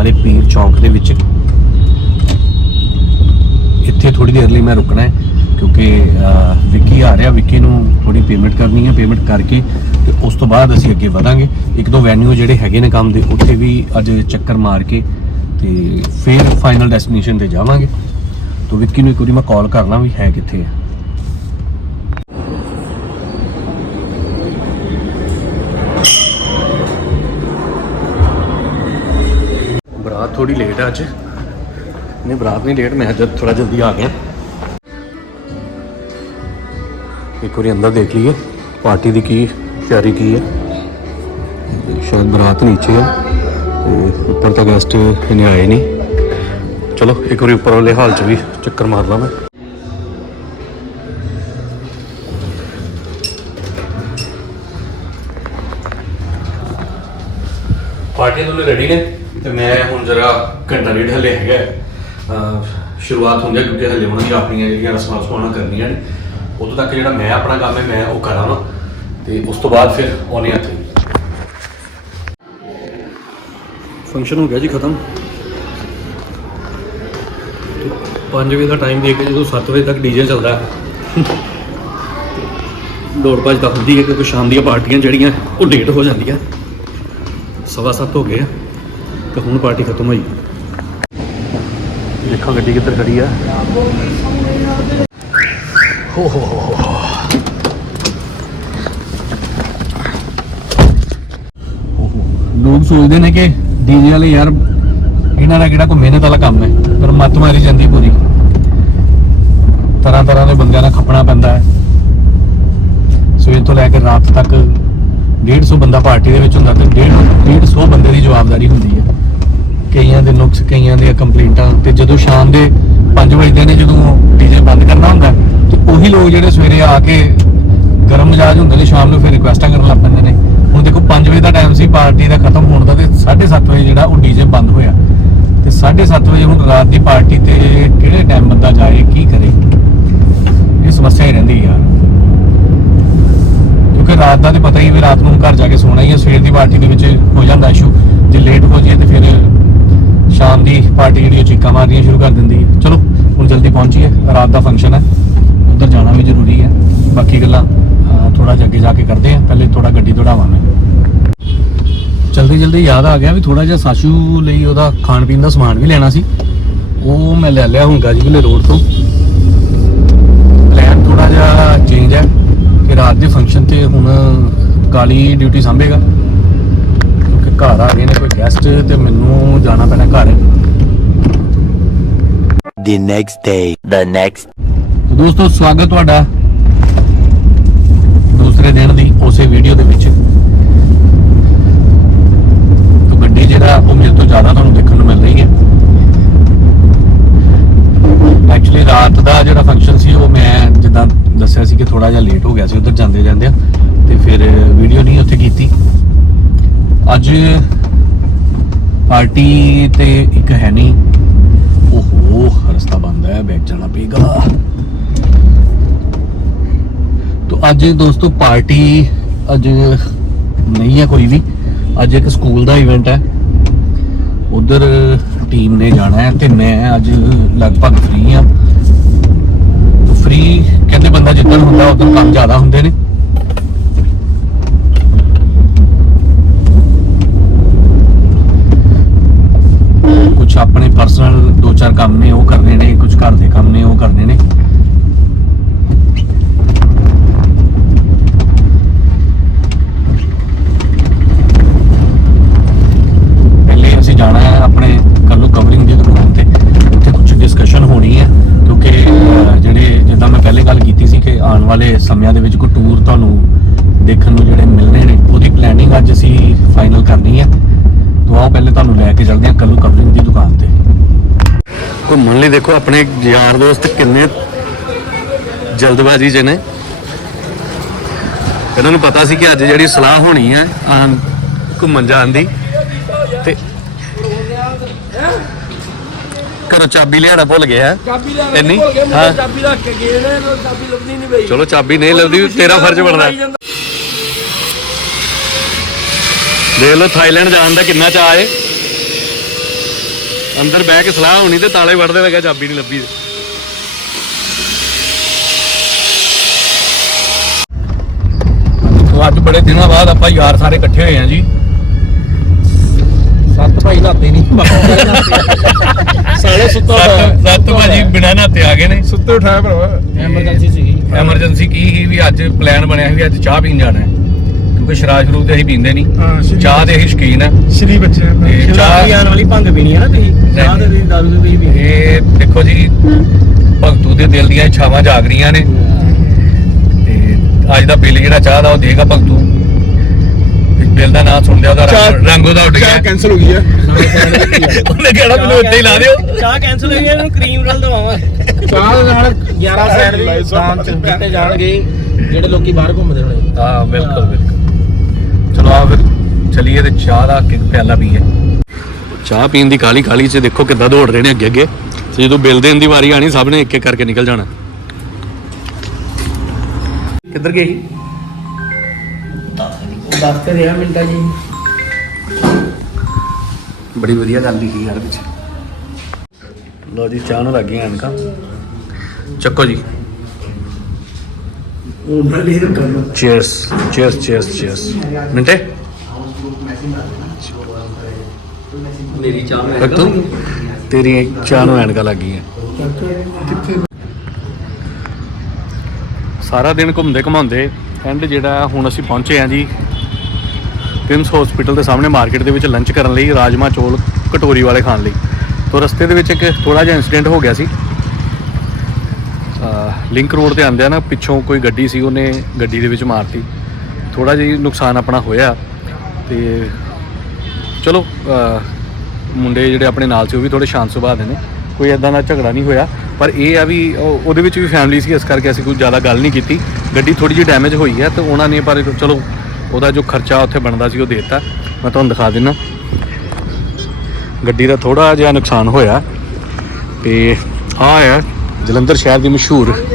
ਵਾਲੇ ਪੀਰ ਚੌਂਕ ਦੇ ਵਿੱਚ। ਇੱਥੇ ਥੋੜੀ ਦੇਰ ਲਈ ਮੈਂ ਰੁਕਣਾ ਹੈ, ਕਿਉਂਕਿ ਵਿੱਕੀ ਆ ਰਿਹਾ, ਵਿੱਕੀ ਨੂੰ ਥੋੜੀ ਪੇਮੈਂਟ ਕਰਨੀ ਹੈ ਪੇਮੈਂਟ ਕਰਕੇ ਤੇ ਉਸ ਤੋਂ ਬਾਅਦ ਅਸੀਂ ਅੱਗੇ ਵਧਾਂਗੇ। ਇੱਕ ਦੋ ਵੈਨਿਊ ਜਿਹੜੇ ਹੈਗੇ ਨੇ ਕੰਮ ਦੇ, ਉੱਥੇ ਵੀ ਅੱਜ ਚੱਕਰ ਮਾਰ ਕੇ ਤੇ ਫਿਰ ਫਾਈਨਲ ਡੈਸਟੀਨੇਸ਼ਨ ਤੇ ਜਾਵਾਂਗੇ। ਤੋਂ ਵਿੱਕੀ ਨੂੰ ਇੱਕ ਵਾਰੀ ਮੈਂ ਕਾਲ ਕਰਨਾ ਵੀ ਹੈ ਕਿੱਥੇ ਹੈ ਥੋੜੀ ਲੇਟ ਆ ਅੱਜ। ਨਹੀਂ, ਬਰਾਤ ਨਹੀਂ ਲੇਟ ਮੈਂ ਜਦ ਥੋੜਾ ਜਲਦੀ ਆ ਗਿਆ। ਇੱਕ ਵਾਰੀ ਅੰਦਰ ਦੇਖ ਲਈਏ, ਪਾਰਟੀ ਦੀ ਕੀ ਤਿਆਰੀ ਕੀ ਹੈ। ਸ਼ਾਇਦ ਬਰਾਤ ਨੀਚੇ ਹੈ ਤੇ ਉੱਪਰ ਤਾਂ ਗੈਸਟ ਇਹਨੇ ਆਏ ਨਹੀਂ। ਚਲੋ, ਇੱਕ ਵਾਰੀ ਉੱਪਰ ਵਾਲੇ ਹਾਲ 'ਚ ਵੀ ਚੱਕਰ ਮਾਰ ਲਾਂ ਮੈਂ। ਪਾਰਟੀ ਤੋਂ ਰੈਡੀ ਨੇ? ਤੇ ਮੈਂ ਹੁਣ ਜਰਾ ਘੰਟਾ ਡੇਢ ਹਲੇ ਹੈਗਾ ਸ਼ੁਰੂਆਤ ਹੁੰਦੀ ਹੈ ਕਿਉਂਕਿ ਹਲੇ ਉਹਨਾਂ ਦੀ ਆਪਣੀਆਂ ਜਿਹੜੀਆਂ ਰਸਮਾਂ ਰਸਮਾਂ ਕਰਨੀਆਂ ਨੇ। ਉਦੋਂ ਤੱਕ ਜਿਹੜਾ ਮੈਂ ਆਪਣਾ ਕੰਮ ਹੈ, ਮੈਂ ਉਹ ਕਰਾਂ ਵਾ ਤੇ ਉਸ ਤੋਂ ਬਾਅਦ ਫਿਰ ਆਉਣੇ ਹੱਥੇ ਫੰਕਸ਼ਨ ਹੋ ਗਿਆ ਜੀ ਖਤਮ। 5 ਵਜੇ ਦਾ ਟਾਈਮ ਦੇ ਕੇ ਜਦੋਂ 7 ਵਜੇ ਤੱਕ ਡੀਜੇ ਚੱਲਦਾ ਹੈ। ਦੌੜ ਭੱਜ ਤਾਂ ਹੁੰਦੀ ਹੈ ਕਿਉਂਕਿ ਸ਼ਾਮ ਦੀਆਂ ਪਾਰਟੀਆਂ ਜਿਹੜੀਆਂ ਉਹ ਡੇਟ ਹੋ ਜਾਂਦੀਆਂ। ਸਵਾ ਸੱਤ ਹੋ ਗਏ ਆ। ਤੇ ਹੁਣ ਪਾਰਟੀ ਖਤਮ ਹੋਈ। ਦੇਖੋ ਗੱਡੀ ਕਿੱਧਰ ਖੜੀ ਆ। ਹੋ ਹੋ ਹੋ ਲੋਕ ਸੋਚਦੇ ਨੇ ਕਿ ਡੀਜੇ ਵਾਲੇ ਯਾਰ ਇਹਨਾਂ ਦਾ ਕਿਹੜਾ ਕੋਈ ਮਿਹਨਤ ਵਾਲਾ ਕੰਮ ਹੈ, ਪਰ ਮੱਤ ਮਾਰੀ ਜਾਂਦੀ ਪੂਰੀ। ਤਰ੍ਹਾਂ ਤਰ੍ਹਾਂ ਦੇ ਬੰਦਿਆਂ ਨਾਲ ਖੱਪਣਾ ਪੈਂਦਾ ਹੈ। ਸਵੇਰ ਤੋਂ ਲੈ ਕੇ ਰਾਤ ਤੱਕ 150 ਬੰਦਾ ਪਾਰਟੀ ਦੇ ਵਿੱਚ ਹੁੰਦਾ ਤੇ 150 150 ਬੰਦੇ ਦੀ ਜਵਾਬਦਾਰੀ ਹੁੰਦੀ ਹੈ। ਕਈਆਂ ਦੇ ਨੁਕਸ, ਕਈਆਂ ਦੀਆਂ ਕੰਪਲੇਂਟਾਂ ਤੇ ਜਦੋਂ ਸ਼ਾਮ ਦੇ 5 ਵਜੇ ਨੇ, ਜਦੋਂ ਡੀਜੇ ਬੰਦ ਕਰਨਾ ਹੁੰਦਾ, ਤੇ ਉਹੀ ਲੋਕ ਜਿਹੜੇ ਸਵੇਰੇ ਆ ਕੇ ਗਰਮ ਮਜਾਜ ਹੁੰਦੇ ਨੇ, ਸ਼ਾਮ ਨੂੰ ਫਿਰ ਰਿਕੁਐਸਟਾਂ ਕਰਨ ਲੱਗ ਪੈਂਦੇ ਨੇ। ਹੁਣ ਦੇਖੋ 5 ਵਜੇ ਦਾ ਟਾਈਮ ਸੀ, ਪਾਰਟੀ ਦਾ ਖਤਮ ਹੋਣ ਦਾ, ਤੇ 7:30 ਵਜੇ ਜਿਹੜਾ ਉਹ ਡੀਜੇ ਬੰਦ ਹੋਇਆ। ਤੇ 7:30 ਵਜੇ ਹੁਣ ਰਾਤ ਦੀ ਪਾਰਟੀ ਤੇ ਕਿਹੜੇ ਟਾਈਮ ਬੰਦਾ ਜਾਏ, ਕੀ ਕਰੇ? ਇਹ ਸਮੱਸਿਆ ਹੀ ਰਹਿੰਦੀ ਯਾਰ ਕਿਉਂਕਿ ਰਾਤ ਦਾ ਤੇ ਪਤਾ ਹੀ ਵੀ ਰਾਤ ਨੂੰ ਘਰ ਜਾ ਕੇ ਸੋਣਾ ਹੀ ਹੈ ਸਵੇਰ ਦੀ ਪਾਰਟੀ ਦੇ ਵਿੱਚ ਹੋ ਜਾਂਦਾ ਇਸ਼ੂ ਜੇ ਲੇਟ ਹੋ ਜਾਏ ਤੇ ਫਿਰ ਸ਼ਾਮ ਦੀ ਪਾਰਟੀ ਜਿਹੜੀ ਉਹ ਚੀਕਾਂ ਮਾਰਨੀਆਂ ਸ਼ੁਰੂ ਕਰ ਦਿੰਦੀ ਹੈ। ਚਲੋ, ਹੁਣ ਜਲਦੀ ਪਹੁੰਚੀਏ। ਰਾਤ ਦਾ ਫੰਕਸ਼ਨ ਹੈ। ਉੱਧਰ ਜਾਣਾ ਵੀ ਜ਼ਰੂਰੀ ਹੈ। ਬਾਕੀ ਗੱਲਾਂ ਥੋੜਾ ਜਿਹਾ ਅੱਗੇ ਜਾ ਕੇ ਕਰਦੇ ਆ ਪਹਿਲੇ ਥੋੜਾ ਗੱਡੀ ਦੌੜਾਵਾਂ ਮੈਂ ਜਲਦੀ ਜਲਦੀ ਯਾਦ ਆ ਗਿਆ ਵੀ ਥੋੜਾ ਜਿਹਾ ਸਾਸ਼ੂ ਲਈ ਉਹਦਾ ਖਾਣ ਪੀਣ ਦਾ ਸਮਾਨ ਵੀ ਲੈਣਾ ਸੀ। ਉਹ ਮੈਂ ਲੈ ਲਿਆ ਹੁਣ ਗਾਜੀਵਲੇ ਰੋਡ ਤੋਂ। ਪਲਾਨ ਥੋੜਾ ਜਿਹਾ ਚੇਂਜ ਹੈ ਕਿ ਰਾਤ ਦੇ ਫੰਕਸ਼ਨ ਤੇ ਹੁਣ ਕਾਲੀ ਡਿਊਟੀ ਸੰਭੇਗਾ। ਘਰ ਆ ਗਏ ਨੇ ਕੋਈ ਗੈਸਟ ਤੇ ਮੈਨੂੰ ਜਾਣਾ ਪੈਣਾ ਘਰ The next day. The next. ਤੇ ਦੋਸਤੋ ਸਵਾਗਤ ਤੁਹਾਡਾ ਦੂਸਰੇ ਦਿਨ ਦੀ ਉਸੇ ਵੀਡੀਓ ਦੇ ਵਿੱਚ ਤਾਂ ਗੱਡੀ ਜਿਹੜਾ ਉਹ ਮੇਰੇ ਤੋਂ ਜ਼ਿਆਦਾ ਤੁਹਾਨੂੰ ਦੇਖਣ ਨੂੰ ਮਿਲ ਰਹੀ ਹੈ ਐਕਚੁਅਲੀ ਰਾਤ ਦਾ ਜਿਹੜਾ ਫੰਕਸ਼ਨ ਸੀ ਉਹ ਮੈਂ ਜਿੱਦਾਂ ਦੱਸਿਆ ਸੀ ਕਿ ਥੋੜਾ ਜਿਹਾ ਲੇਟ ਹੋ ਗਿਆ ਸੀ ਉਧਰ ਜਾਂਦੇ ਜਾਂਦੇ ਤੇ ਫਿਰ ਵੀਡੀਓ ਨਹੀਂ ਅੱਜ ਪਾਰਟੀ ਤੇ ਇੱਕ ਹੈ ਨਹੀਂ। ਓਹੋ, ਰਸਤਾ ਬੰਦ ਹੈ ਬੈਕ ਜਾਣਾ ਪਏਗਾ। तो ਅੱਜ ਦੋਸਤੋ ਪਾਰਟੀ ਅੱਜ ਨਹੀਂ ਹੈ ਕੋਈ ਵੀ। ਅੱਜ ਇੱਕ ਸਕੂਲ ਦਾ ਇਵੈਂਟ ਹੈ। ਉਧਰ ਟੀਮ ਨੇ ਜਾਣਾ ਹੈ ਤੇ ਮੈਂ ਅੱਜ ਲਗਭਗ ਫ੍ਰੀ ਹਾਂ। ਫ੍ਰੀ ਕਹਿੰਦੇ ਬੰਦਾ ਜਿੱਦਣ ਹੁੰਦਾ ਉਦੋਂ ਕੰਮ ਜ਼ਿਆਦਾ ਹੁੰਦੇ ਨੇ। ਕੁਝ ਆਪਣੇ ਪਰਸਨਲ ਦੋ ਚਾਰ ਕੰਮ ਨੇ, ਉਹ ਕਰਨੇ ਨੇ ਕੁਝ ਘਰ ਦੇ ਕੰਮ ਨੇ, ਉਹ ਕਰਨੇ ਨੇ। ਪਹਿਲੇ ਅਸੀਂ ਜਾਣਾ ਹੈ ਆਪਣੇ ਕੱਲੂ ਕਵਰਿੰਗ ਦੀ ਦੁਕਾਨ ਤੇ। ਉੱਥੇ ਕੁਝ ਡਿਸਕਸ਼ਨ ਹੋਣੀ ਹੈ, ਕਿਉਂਕਿ ਜਿਹੜੇ, ਜਿੱਦਾਂ ਮੈਂ ਪਹਿਲੇ ਗੱਲ ਕੀਤੀ ਸੀ ਕਿ ਆਉਣ ਵਾਲੇ ਸਮਿਆਂ ਦੇ ਵਿੱਚ ਕੋਈ ਟੂਰ ਤੁਹਾਨੂੰ ਦੇਖਣ ਨੂੰ ਜਿਹੜੇ ਮਿਲਣੇ ਨੇ, ਉਹਦੀ ਪਲੈਨਿੰਗ ਅੱਜ ਅਸੀਂ ਫਾਈਨਲ ਕਰਨੀ ਹੈ। ਤੋਂ ਆਓ ਪਹਿਲੇ ਤੁਹਾਨੂੰ ਲੈ ਕੇ ਚੱਲਦੇ ਹਾਂ ਕੱਲੂ ਕਵਰਿੰਗ ਦੀ ਦੁਕਾਨ ਤੇ। ਘੁੰਮਣ ਲਈ ਦੇਖੋ ਆਪਣੇ ਯਾਰ ਦੋਸਤ ਕਿੰਨੇ ਜਲਦਬਾਜ਼ੀ 'ਚ ਨੇ। ਇਹਨਾਂ ਨੂੰ ਪਤਾ ਸੀ ਕਿ ਅੱਜ ਜਿਹੜੀ ਸਲਾਹ ਹੋਣੀ ਹੈ ਆਹ ਘੁੰਮਣ ਜਾਣ ਦੀ। ਤੇ ਘਰੋਂ ਚਾਬੀ ਲਿਆਣਾ ਭੁੱਲ ਹੈ ਚਾਬੀ ਲੈ ਇੰਨੀ? ਚਾਬੀ ਰੱਖ ਕੇ ਗਏ ਨੇ ਚਾਬੀ ਲੱਭਦੀ ਨਹੀਂ ਪਈ। ਚਲੋ ਚਾਬੀ ਨਹੀਂ ਲੱਭਦੀ ਤੇਰਾ ਫਰਜ਼ ਬਣਦਾ। ਦੇਖ ਲਓ ਥਾਈਲੈਂਡ ਜਾਣ ਦਾ ਕਿੰਨਾ ਚਾਅ ਏ। ਅੰਦਰ ਬਹਿ ਕੇ ਸਲਾਹ ਹੋਣੀ ਤੇ ਤਾਲੇ ਵੜਦੇ ਲੱਗਾ ਚਾਬੀ ਨਹੀਂ ਲੱਭੀ। ਅੱਜ ਬੜੇ ਦਿਨਾਂ ਬਾਅਦ ਆਪਾਂ ਯਾਰ ਸਾਰੇ ਇਕੱਠੇ ਹੋਏ ਆ ਜੀ। ਸੱਤ ਭਾਈ ਨਾਤੇ ਨਹੀਂ ਸਾਰੇ ਸੁੱਤਾ ਸੱਤ ਸੱਤ ਭਾਜੀ ਬਿਨਾਂ ਨਾਤੇ ਆ ਗਏ ਨੇ। ਸੁੱਤੇ ਉਠਾਇਆ ਭਰਾਵਾ। ਐਮਰਜੈਂਸੀ ਸੀਗੀ। ਐਮਰਜੈਂਸੀ ਕੀ ਸੀ ਵੀ ਅੱਜ ਪਲਾਨ ਬਣਿਆ ਸੀ ਵੀ ਅੱਜ ਚਾਹ ਪੀਣ ਜਾਣਾ ਹੈ। ਕਿਉਂਕਿ ਸ਼ਰਾਬ ਸ਼ਰੂਬ ਤੇ ਅਸੀਂ ਪੀਂਦੇ ਨਹੀਂ। ਚਾਹ ਦੇ ਅਸੀਂ ਸ਼ੌਕੀਨ ਆ। ਸ਼੍ਰੀ ਬੱਚੇ ਤੇ ਚਾਹ ਆਉਣ ਵਾਲੀ ਭੰਗ ਪੀਣੀ ਹੈ ਨਾ ਤੁਸੀਂ। ਚਾਹ ਦੇ ਦੀ ਦਾਰੂ ਦੇ ਤੁਸੀਂ ਪੀਣੀ ਇਹ ਦੇਖੋ ਜੀ ਭਗਤੂ ਦੇ ਦਿਲ ਦੀਆਂ ਇੱਛਾਵਾਂ ਜਾਗ ਰਹੀਆਂ ਨੇ। ਤੇ ਅੱਜ ਦਾ ਬਿੱਲ ਜਿਹੜਾ ਚਾਹ ਦਾ ਉਹ ਦੇਗਾ ਭਗਤੂ। ਬਿੱਲ ਦਾ ਨਾਮ ਸੁਣ ਲਿਆ ਉਹਦਾ ਰੰਗ- ਰੰਗ ਉਹਦਾ ਉੱਡ ਗਿਆ। ਕੈਨਸਲ ਹੋ ਗਈ ਹੈ ਉਹਨੇ ਕਿਹੜਾ ਮੈਨੂੰ ਇੱਥੇ ਹੀ ਲਾ ਦਿਓ। ਚਾਹ ਕੈਨਸਲ ਹੋਈ ਹੈ ਇਹਨੂੰ ਕਰੀਮ ਰਲ ਦਵਾਵਾਂ। ਚਾਹ ਦੇ ਨਾਲ 11 ਸਾਈਡ ਦੀ ਦਾਨ ਚ ਦਿੱਤੇ ਜਾਣਗੇ ਜਿਹੜੇ ਲੋਕੀ ਬਾਹਰ ਘੁੰਮਦੇ ਹੋਣੇ। ਹਾਂ ਬਿਲਕੁਲ ਬਿਲਕੁਲ। ਆ ਚਲੀਏ ਤੇ ਚਾਹ ਦਾ ਇੱਕ ਪਿਆਲਾ ਪੀਏ। ਚਾਹ ਪੀਣ ਦੀ ਕਾਲੀ ਕਾਲੀ ਚ ਦੇਖੋ ਕਿੱਦਾਂ ਦੌੜ ਰਹੇ ਨੇ ਅੱਗੇ ਅੱਗੇ। ਤੇ ਜਦੋਂ ਬਿੱਲ ਦੇਣ ਦੀ ਵਾਰੀ ਆਣੀ ਸਭ ਨੇ ਇੱਕ ਇੱਕ ਕਰਕੇ ਨਿਕਲ ਜਾਣਾ। ਕਿੱਧਰ ਗਏ ਸੀ? ਦੱਸ ਕੇ ਰਿਹਾ ਮਿੰਟਾ ਜੀ। ਬੜੀ ਵਧੀਆ ਗੱਲ ਲਿਖੀ ਯਾਰ ਵਿੱਚ। ਲੋ ਜੀ ਚਾਹ ਨੂੰ ਲੱਗੀਆਂ ਐਨਕਾਂ। ਚੱਕੋ ਜੀ। ਉਹ ਬੜੀ ਕਰਨਾ ਚੀਅਰਸ ਚੀਅਰਸ ਚੀਅਰਸ ਚੀਅਰਸ ਮਿੰਟੇ। ਮੇਰੀ ਚਾਹ ਮੈਂ ਤੂੰ ਤੇਰੀ ਚਾਹ ਨੂੰ ਐਨਕਾਂ ਲੱਗ ਗਈਆਂ। ਸਾਰਾ ਦਿਨ ਘੁੰਮਦੇ ਘਮਾਉਂਦੇ ਐਂਡ ਜਿਹੜਾ ਹੁਣ ਅਸੀਂ ਪਹੁੰਚੇ ਆ ਜੀ ਕਿਮਸ ਹਸਪੀਟਲ ਦੇ ਸਾਹਮਣੇ ਮਾਰਕੀਟ ਦੇ ਵਿੱਚ ਲੰਚ ਕਰਨ ਲਈ, ਰਾਜਮਾ ਚੋਲ ਕਟੋਰੀ ਵਾਲੇ ਖਾਣ ਲਈ। ਤੋਂ ਰਸਤੇ ਦੇ ਵਿੱਚ ਇੱਕ ਥੋੜਾ ਜਿਹਾ ਇਨਸੀਡੈਂਟ ਹੋ ਗਿਆ ਸੀ। ਲਿੰਕ ਰੋਡ ਤੇ ਆਂਦਿਆਂ ਨਾ ਪਿੱਛੋਂ ਕੋਈ ਗੱਡੀ ਸੀ, ਉਹਨੇ ਗੱਡੀ ਦੇ ਵਿੱਚ ਮਾਰਤੀ। ਥੋੜਾ ਜਿਹਾ ਨੁਕਸਾਨ ਆਪਣਾ ਹੋਇਆ। ਤੇ ਚਲੋ ਮੁੰਡੇ ਜਿਹੜੇ ਆਪਣੇ ਨਾਲ ਸੀ, ਉਹ ਵੀ ਥੋੜੇ ਸ਼ਾਂਤ ਸੁਭਾਅ ਦੇ ਨੇ। ਕੋਈ ਐਦਾਂ ਦਾ ਝਗੜਾ ਨਹੀਂ ਹੋਇਆ। ਪਰ ਇਹ ਆ ਵੀ ਉਹ- ਉਹਦੇ ਵਿੱਚ ਵੀ ਫੈਮਿਲੀ ਸੀ, ਇਸ ਕਰਕੇ ਅਸੀਂ ਕੋਈ ਜ਼ਿਆਦਾ ਗੱਲ ਨਹੀਂ ਕੀਤੀ। ਗੱਡੀ ਥੋੜੀ ਜਿਹੀ ਡੈਮੇਜ ਹੋਈ ਹੈ, ਤੇ ਉਹਨਾਂ ਨੇ ਪਰ ਚਲੋ, ਉਹਦਾ ਜੋ ਖਰਚਾ ਉੱਥੇ ਬਣਦਾ ਸੀ, ਉਹ ਦੇ ਦਿੱਤਾ। ਮੈਂ ਤੁਹਾਨੂੰ ਦਿਖਾ ਦਿੰਨਾ। ਗੱਡੀ ਦਾ ਥੋੜਾ ਜਿਹਾ ਨੁਕਸਾਨ ਹੋਇਆ। ਤੇ ਆ ਹੈ, ਜਲੰਧਰ ਸ਼ਹਿਰ ਦੀ ਮਸ਼ਹੂਰ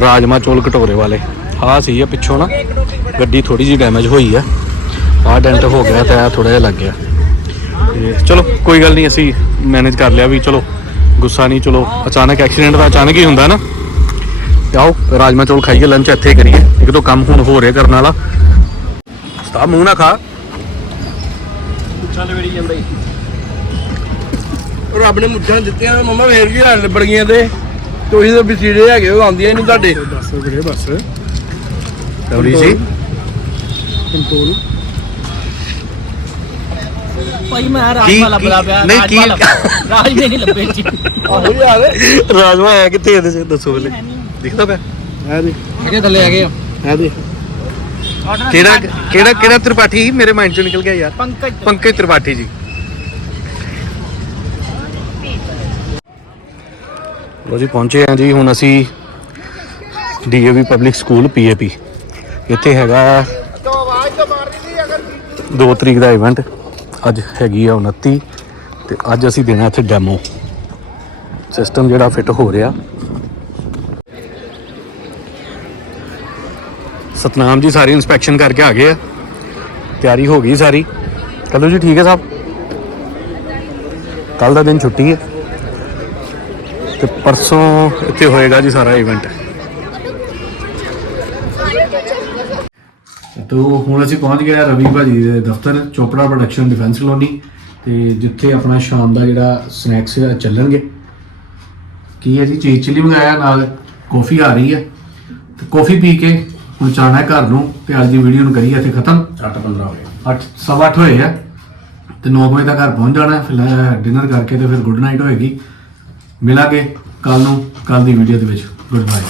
ਰਾਜਮਾ ਚੋਲ ਕਟੋਰੇ ਵਾਲੇ। ਆਹ ਸੀ ਆ ਪਿੱਛੋਂ ਨਾ। ਗੱਡੀ ਥੋੜੀ ਜਿਹੀ ਡੈਮੇਜ ਹੋਈ ਆ। ਆਹ ਡੈਂਟ ਹੋ ਗਿਆ ਤੇ ਆ ਥੋੜਾ ਜਿਹਾ ਲੱਗ ਗਿਆ। ਤੇ ਚਲੋ ਕੋਈ ਗੱਲ ਨਹੀਂ ਅਸੀਂ ਮੈਨੇਜ ਕਰ ਲਿਆ ਵੀ ਚਲੋ ਗੁੱਸਾ ਨਹੀਂ ਚਲੋ ਅਚਾਨਕ ਐਕਸੀਡੈਂਟ ਦਾ ਅਚਾਨਕ ਹੀ ਹੁੰਦਾ ਨਾ। ਤੇ ਆਓ ਰਾਜਮਾ ਚੌਲ ਖਾਈਏ ਲੰਚ ਇੱਥੇ ਕਰੀਏ। ਇੱਕ ਤਾਂ ਕੰਮ ਹੁਣ ਹੋ ਰਿਹਾ ਕਰਨ ਵਾਲਾ। ਸਤਾ ਮੂੰਹ ਨਾ ਖਾ। ਚੱਲ ਵੇੜੀ ਜਾਂਦਾ ਹੀ ਰੱਬ ਨੇ ਮੁੱਠਾਂ ਦਿੱਤੀਆਂ ਮਮਾ ਫੇਰ ਵੀ ਹੱਲ ਲਿਬੜ ਗਈਆਂ ਤੇ ਤੁਸੀਂ ਤਾਂ ਬਸੀੜੇ ਹੈਗੇ ਉਹ ਆਉਂਦੀਆਂ ਨਹੀਂ ਤੁਹਾਡੇ। ਬਸ ਵੀਰੇ ਬਸ। ਲਵਲੀ ਜੀ। ਕੰਟਰੋਲ। ਭਾਈ ਮੈਂ ਕੀ- ਰਾਜਮਾ ਲੱਭਦਾ ਪਿਆ ਨਹੀਂ, ਰਾਜਮਾ ਕੀ- ਲੱਭਦਾ। ਰਾਜਮੇ ਨਹੀਂ ਲੱਭੇ ਜੀ। ਆਹੋ ਯਾਰ ਰਾਜਮਾ ਹੈ ਕਿੱਥੇ ਇਹਦੇ ਚ? ਦੱਸੋ ਪਹਿਲੇ। ਦਿਖਦਾ ਪਿਆ? ਹੈ ਦੇ ਕਿਹੜੇ ਥੱਲੇ ਆ ਗਏ ਹੈ ਦੇ ਕਿਹੜਾ ਕਿਹੜਾ ਕਿਹੜਾ ਤ੍ਰਿਪਾਠੀ? ਸੀ? ਮੇਰੇ ਮਾਈਂਡ ਚੋਂ ਨਿਕਲ ਗਿਆ ਯਾਰ। ਪੰਕਜ ਪੰਕਜ ਤ੍ਰਿਪਾਠੀ ਜੀ। ਲੋ ਜੀ ਪਹੁੰਚੇ ਆ ਜੀ। ਹੁਣ ਅਸੀਂ ਡੀਏਵੀ ਪਬਲਿਕ ਸਕੂਲ ਪੀਏਪੀ ਇੱਥੇ ਹੈਗਾ 2 ਤਰੀਕ ਦਾ ਇਵੈਂਟ ਅੱਜ ਹੈਗੀ ਆ 29 ਤੇ ਅੱਜ ਅਸੀਂ ਦੇਣਾ ਇੱਥੇ ਡੈਮੋ ਸਿਸਟਮ ਜਿਹੜਾ ਫਿੱਟ ਹੋ ਰਿਹਾ। ਸਤਨਾਮ ਜੀ, ਸਾਰੀ ਇਨਸਪੈਕਸ਼ਨ ਕਰਕੇ ਆ ਗਏ ਆ। ਤਿਆਰੀ ਹੋ ਗਈ ਸਾਰੀ। ਚਲੋ ਜੀ, ਠੀਕ ਹੈ ਸਾਹਿਬ ਕੱਲ ਦਾ ਦਿਨ ਛੁੱਟੀ ਹੈ। ਤੇ ਪਰਸੋਂ ਇੱਥੇ ਹੋਏਗਾ ਜੀ ਸਾਰਾ ਇਵੈਂਟ ਤੋ ਹੁਣ ਅਸੀਂ ਪਹੁੰਚ ਗਏ ਆ ਰਵੀ ਭਾਜੀ ਦੇ ਦਫ਼ਤਰ ਚੋਪੜਾ ਪ੍ਰੋਡਕਸ਼ਨ ਡਿਫੈਂਸ ਕਲੋਨੀ ਤੇ ਜਿੱਥੇ ਆਪਣਾ ਸ਼ਾਮ ਦਾ ਜਿਹੜਾ ਸਨੈਕਸ ਚੱਲਣਗੇ। ਕੀ ਹੈ ਜੀ ਚੀਜ਼ ਚਿੱਲੀ ਮੰਗਾਇਆ ਨਾਲ ਕੌਫੀ ਆ ਰਹੀ ਹੈ। ਤੇ ਕੌਫੀ ਪੀ ਕੇ ਹੁਣ ਹੈ ਘਰ ਨੂੰ ਤੇ ਅੱਜ ਦੀ ਵੀਡੀਓ ਨੂੰ ਕਰੀਏ ਇੱਥੇ ਖਤਮ। 8-15 ਹੋ ਗਏ 8 ਸਵਾ ਅੱਠ ਹੋਏ ਆ ਤੇ 9 ਵਜੇ ਤੱਕ ਘਰ ਪਹੁੰਚ ਜਾਣਾ। ਫਿਰ ਡਿਨਰ ਕਰਕੇ ਤੇ ਫਿਰ ਗੁੱਡ ਨਾਈਟ ਹੋਏਗੀ। ਮਿਲਾਂਗੇ ਕੱਲ ਨੂੰ ਕੱਲ ਦੀ ਵੀਡੀਓ ਦੇ ਵਿੱਚ। Good bye